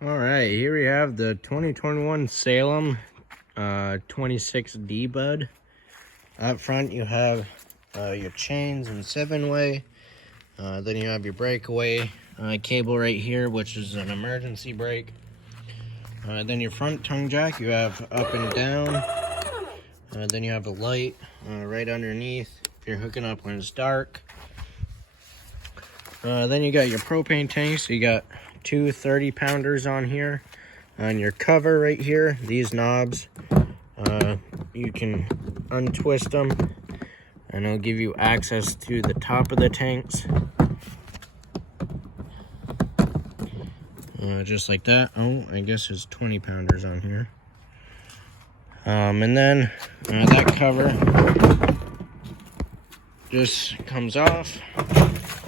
All right, here we have the 2021 Salem 26D bud. Up front you have your chains and 7-way. Then you have your breakaway cable right here, which is an emergency brake. Then your front tongue jack you have up and down. Then you have a light right underneath if you're hooking up when it's dark. Then you got your propane tank, so you got two 30-pounders on here. On your cover right here, these knobs, you can untwist them and it'll give you access to the top of the tanks. Just like that. Oh, I guess it's 20-pounders on here. And then that cover just comes off.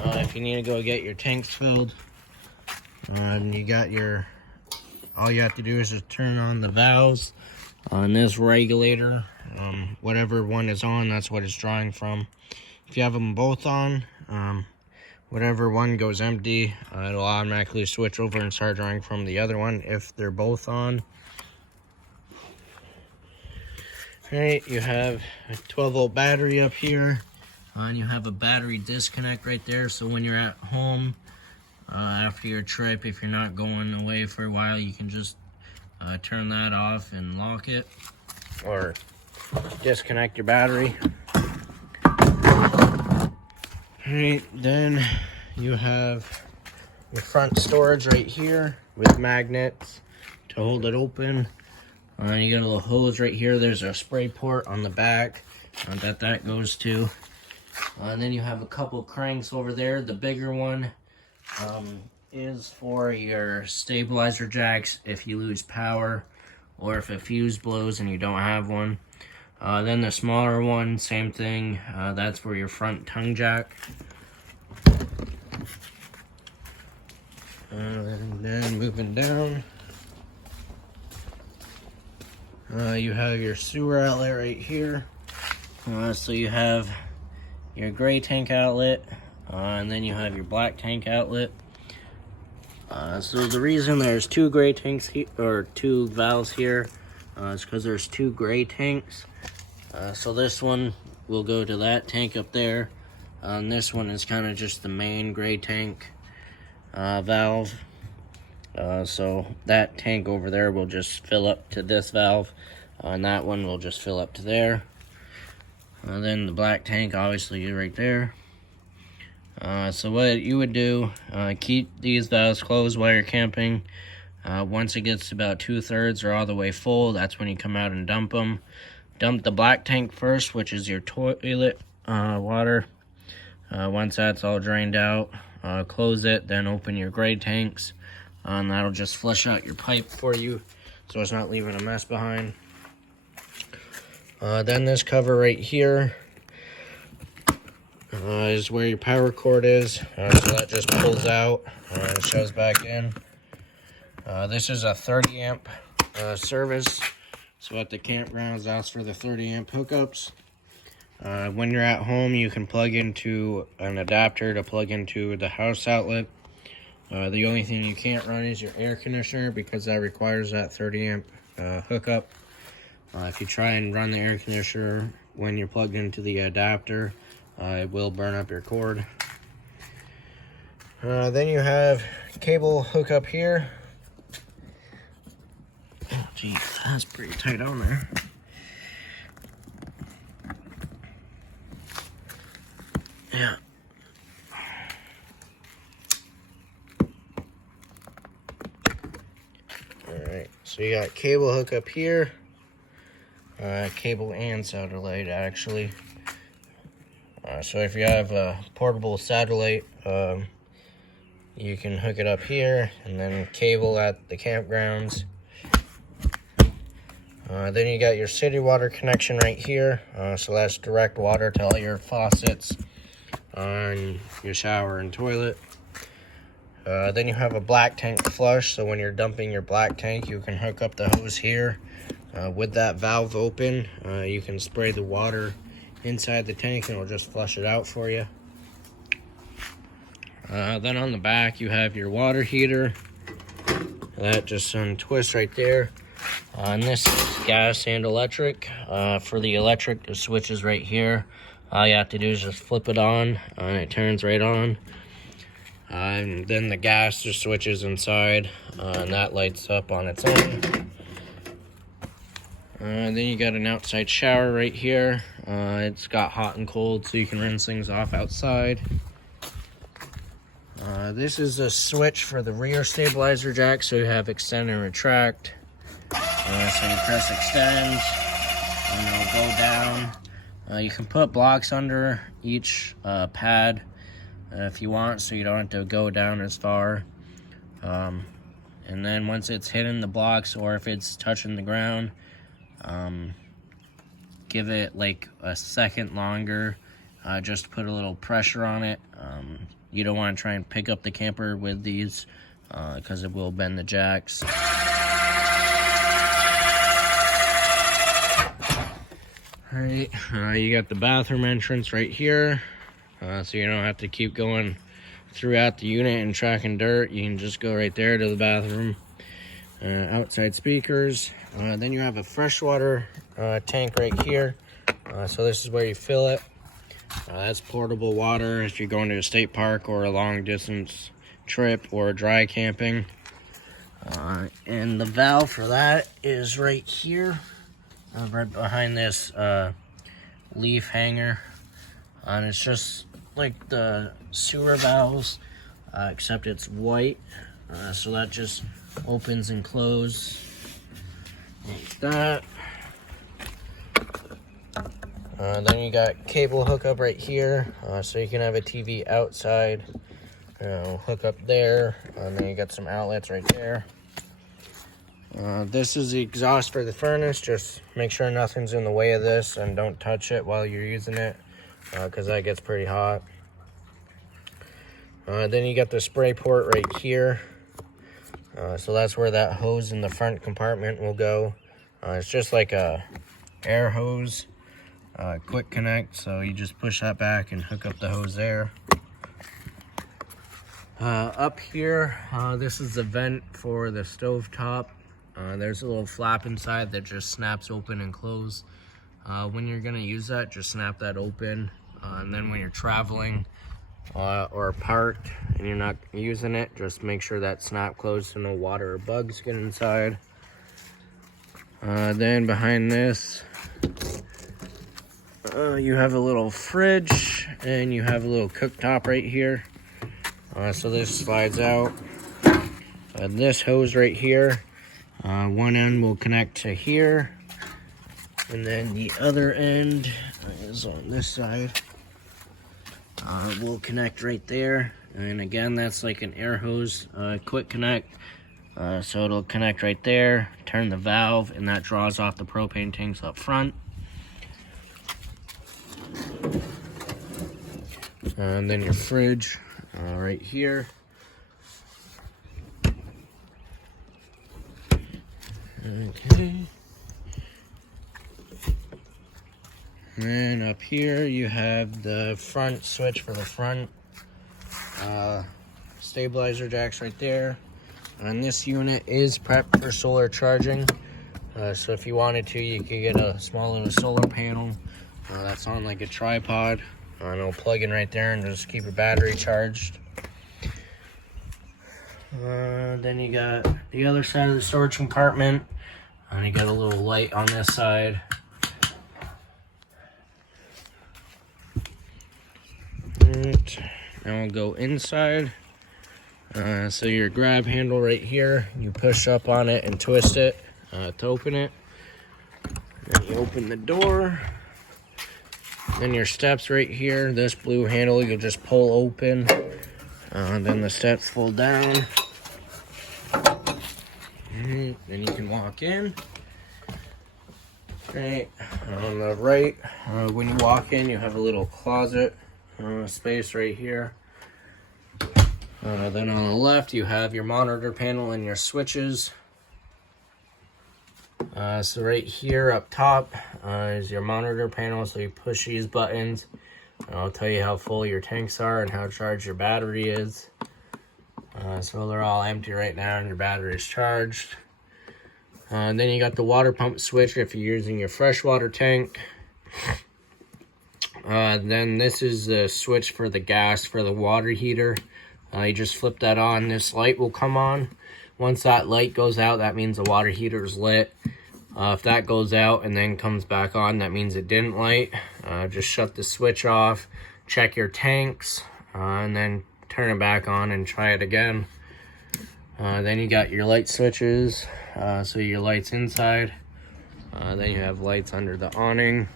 If you need to go get your tanks filled, and you got your, all you have to do is just turn on the valves on this regulator. Whatever one is on, that's what it's drawing from. If you have them both on, whatever one goes empty, it'll automatically switch over and start drawing from the other one if they're both on. Alright, you have a 12-volt battery up here, and you have a battery disconnect right there, so when you're at home after your trip, if you're not going away for a while, you can just turn that off and lock it, or disconnect your battery. Alright, then you have your front storage right here with magnets to hold it open. You got a little hose right here. There's a spray port on the back that goes to. And then you have a couple cranks over there. The bigger one is for your stabilizer jacks if you lose power or if a fuse blows and you don't have one. Then the smaller one, same thing. That's for your front tongue jack. And then moving down, you have your sewer outlet right here. So you have your gray tank outlet, and then you have your black tank outlet. So the reason there's two gray tanks here, or two valves here, is because there's two gray tanks. So this one will go to that tank up there. And this one is kind of just the main gray tank valve. So that tank over there will just fill up to this valve, and that one will just fill up to there. Then the black tank obviously right there. So what you would do, keep these valves closed while you're camping. Once it gets about 2/3 or all the way full, that's when you come out and dump them. Dump the black tank first, which is your toilet water. Once that's all drained out, close it, then open your gray tanks. And that'll just flush out your pipe for you, so it's not leaving a mess behind. Then this cover right here is where your power cord is. So that just pulls out and shows back in. This is a 30 amp service, so at the campgrounds ask for the 30 amp hookups. When you're at home, you can plug into an adapter to plug into the house outlet. The only thing you can't run is your air conditioner, because that requires that 30 amp hookup. If you try and run the air conditioner when you're plugged into the adapter, it will burn up your cord. Then you have cable hookup here. Oh, geez, that's pretty tight on there. Yeah. Alright, so you got cable hookup here. Cable and satellite, actually. So if you have a portable satellite, you can hook it up here, and then cable at the campgrounds. Then you got your city water connection right here. So that's direct water to all your faucets on your shower and toilet. Then you have a black tank flush, so when you're dumping your black tank, you can hook up the hose here. With that valve open, you can spray the water inside the tank and it'll just flush it out for you. Then on the back you have your water heater. That just untwists right there. And this is gas and electric. For the electric, the switch is right here. All you have to do is just flip it on, and it turns right on. And then the gas just switches inside, and that lights up on its own. Then you got an outside shower right here. It's got hot and cold, so you can rinse things off outside. This is a switch for the rear stabilizer jack, so you have extend and retract. So you press extend, and it'll go down. You can put blocks under each pad if you want, so you don't have to go down as far. And then once it's hitting the blocks, or if it's touching the ground, give it like a second longer. Just put a little pressure on it. You don't want to try and pick up the camper with these because it will bend the jacks. Alright, you got the bathroom entrance right here, so you don't have to keep going throughout the unit and tracking dirt. You can just go right there to the bathroom. Outside speakers. Then you have a freshwater tank right here, so this is where you fill it. That's portable water if you're going to a state park or a long distance trip or dry camping. And the valve for that is right here. Right behind this leaf hanger, and it's just like the sewer valves, except it's white, so that just opens and closes like that. Then you got cable hookup right here, so you can have a TV outside, hook up there, and then you got some outlets right there. This is the exhaust for the furnace. Just make sure nothing's in the way of this and don't touch it while you're using it, because that gets pretty hot. Then you got the spray port right here, so that's where that hose in the front compartment will go. It's just like a air hose, quick connect, so you just push that back and hook up the hose there. Up here, this is the vent for the stove top. There's a little flap inside that just snaps open and close. When you're going to use that, just snap that open. And then when you're traveling or parked and you're not using it, just make sure that snap closed so no water or bugs get inside. Then behind this, you have a little fridge and you have a little cooktop right here. So this slides out. This hose right here, one end will connect to here, and then the other end is on this side. Will connect right there, and again, that's like an air hose, quick connect. So it'll connect right there, turn the valve, and that draws off the propane tanks up front. And then your fridge right here. Okay. And up here you have the front switch for the front stabilizer jacks right there. And this unit is prepped for solar charging. So if you wanted to, you could get a small little solar panel that's on like a tripod. And it'll plug in right there and just keep your battery charged. Then you got the other side of the storage compartment, and you got a little light on this side. Right. Now we'll go inside. So your grab handle right here, you push up on it and twist it to open it. Then you open the door. Then your steps right here, this blue handle you'll just pull open. Then the steps fold down. Then you can walk in. Right. On the right, when you walk in, you have a little closet space right here. Then on the left, you have your monitor panel and your switches. So right here up top is your monitor panel. So you push these buttons, and I'll tell you how full your tanks are and how charged your battery is. So they're all empty right now and your battery is charged. Then you got the water pump switch if you're using your freshwater tank. Then this is the switch for the gas for the water heater. You just flip that on, this light will come on. Once that light goes out, that means the water heater is lit. If that goes out and then comes back on, that means it didn't light. Just shut the switch off, check your tanks, and then turn it back on and try it again. Then you got your light switches, so your lights inside. Then you have lights under the awning.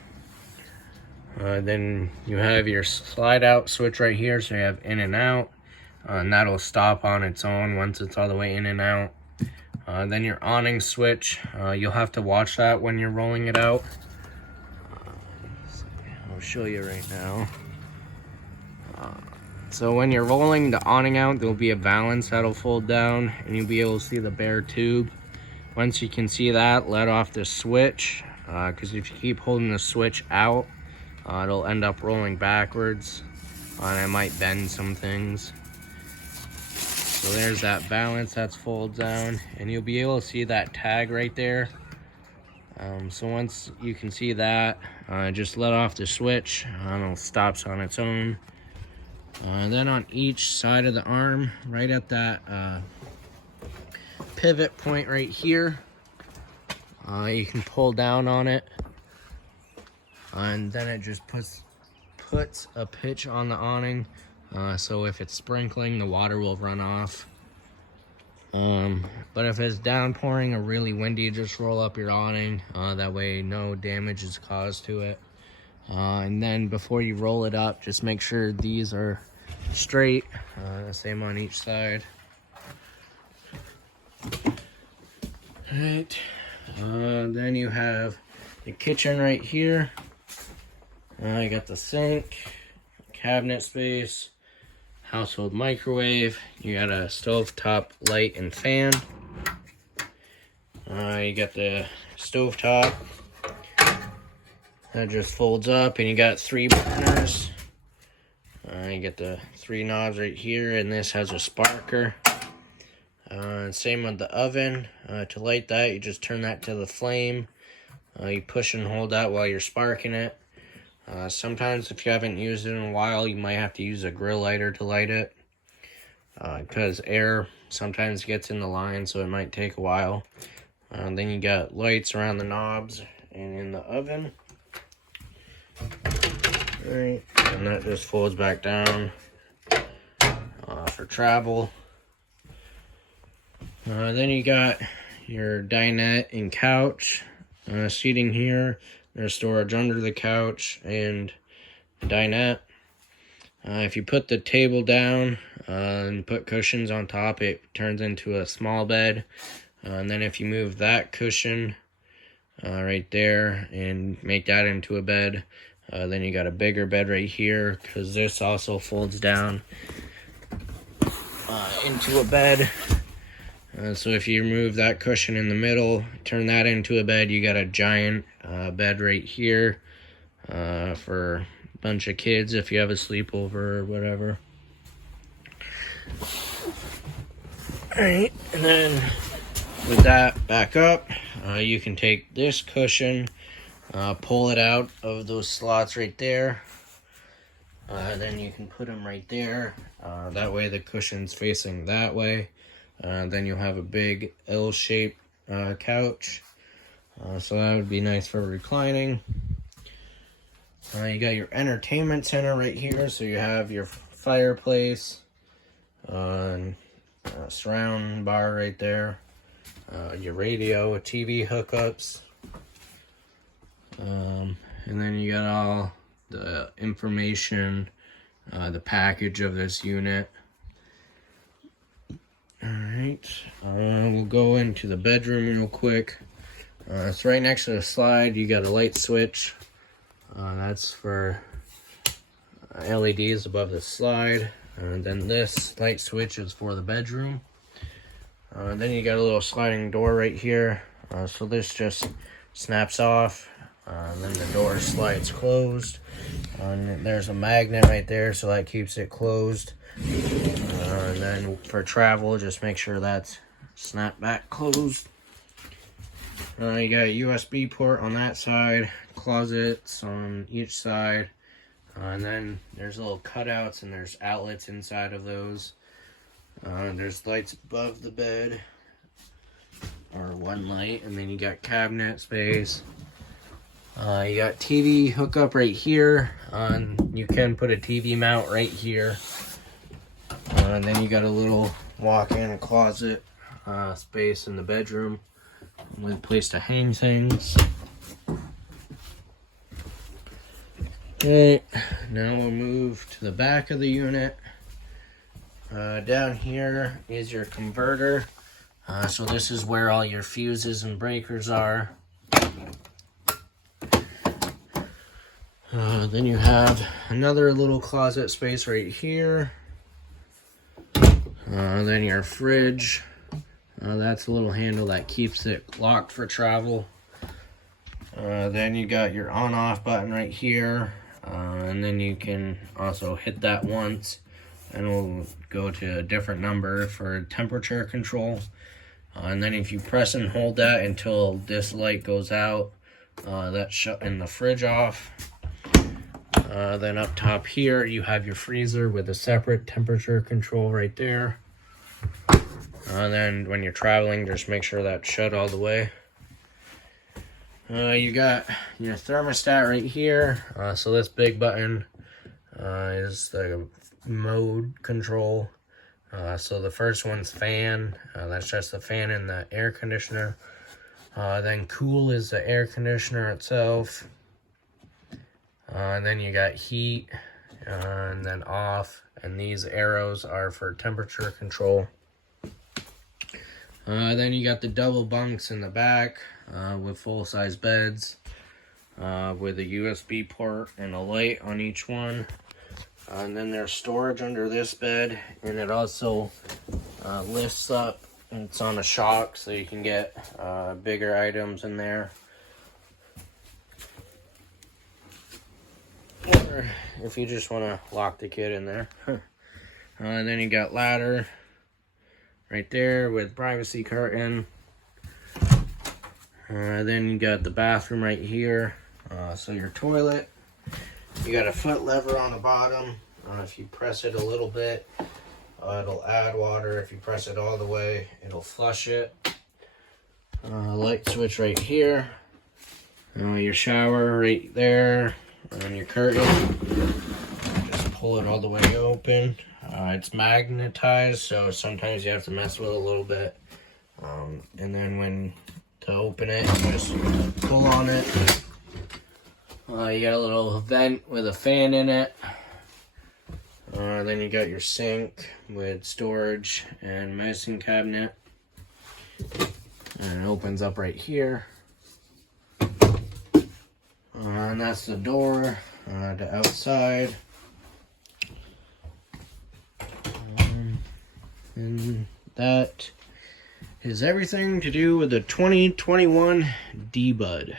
Then you have your slide out switch right here, so you have in and out. And that'll stop on its own once it's all the way in and out. Then your awning switch, you'll have to watch that when you're rolling it out. I'll show you right now. So when you're rolling the awning out, there'll be a valance that'll fold down and you'll be able to see the bare tube. Once you can see that, let off the switch, because if you keep holding the switch out, it'll end up rolling backwards and it might bend some things. So there's that valance that's folded down and you'll be able to see that tag right there. So once you can see that, just let off the switch and it stops on its own. Then on each side of the arm, right at that pivot point right here, you can pull down on it, and then it just puts a pitch on the awning, so if it's sprinkling, the water will run off. But if it's downpouring or really windy, just roll up your awning, that way no damage is caused to it. And then before you roll it up, just make sure these are straight, same on each side. Alright, then you have the kitchen right here. You got the sink, cabinet space, household microwave. You got a stovetop light and fan. You got the stovetop that just folds up, and you got 3 burners. You get the 3 knobs right here, and this has a sparker. Same with the oven. To light that, you just turn that to the flame. You push and hold that while you're sparking it. Sometimes if you haven't used it in a while, you might have to use a grill lighter to light it, because air sometimes gets in the line, so it might take a while. Then you got lights around the knobs and in the oven. Alright, and that just folds back down for travel. Then you got your dinette and couch seating here. There's storage under the couch and the dinette. If you put the table down and put cushions on top, it turns into a small bed. And then if you move that cushion right there and make that into a bed, then you got a bigger bed right here, because this also folds down into a bed. So if you remove that cushion in the middle, turn that into a bed, you got a giant bed right here for a bunch of kids if you have a sleepover or whatever. Alright, and then with that back up, you can take this cushion, pull it out of those slots right there. Then you can put them right there. That way the cushion's facing that way. Then you'll have a big L-shaped couch. So that would be nice for reclining. You got your entertainment center right here. So you have your fireplace, surround bar right there, your radio, TV hookups. And then you got all the information, the package of this unit. Alright, we'll go into the bedroom real quick. It's right next to the slide. You got a light switch. That's for LEDs above the slide. And then this light switch is for the bedroom. Then you got a little sliding door right here. So this just snaps off. Then the door slides closed. And there's a magnet right there, so that keeps it closed. And then for travel, just make sure that's snap back closed. You got a USB port on that side, closets on each side, and then there's little cutouts and there's outlets inside of those. There's lights above the bed, or one light, and then you got cabinet space. You got TV hookup right here. You can put a TV mount right here. And then you got a little walk-in closet space in the bedroom with a place to hang things. Okay, now we'll move to the back of the unit. Down here is your converter. So this is where all your fuses and breakers are. Then you have another little closet space right here. Then your fridge. That's a little handle that keeps it locked for travel. Then you got your on-off button right here. And then you can also hit that once and it'll go to a different number for temperature control. And then if you press and hold that until this light goes out, that's shutting the fridge off. Then up top here, you have your freezer with a separate temperature control right there. Then when you're traveling, just make sure that's shut all the way. You got your thermostat right here. So this big button is the mode control. So the first one's fan. That's just the fan in the air conditioner. Then cool is the air conditioner itself. And then you got heat, and then off, and these arrows are for temperature control. Then you got the double bunks in the back with full-size beds with a USB port and a light on each one. And then there's storage under this bed, and it also lifts up, and it's on a shock so you can get bigger items in there. Or if you just want to lock the kid in there. And then you got ladder right there with privacy curtain. Then you got the bathroom right here. So your toilet. You got a foot lever on the bottom. If you press it a little bit, it'll add water. If you press it all the way, it'll flush it. Light switch right here. Your shower right there. And your curtain, just pull it all the way open. It's magnetized, so sometimes you have to mess with it a little bit. And then to open it, just pull on it. You got a little vent with a fan in it. Then you got your sink with storage and medicine cabinet. And it opens up right here. And that's the door to outside. And that is everything to do with the 2021 D-Bud.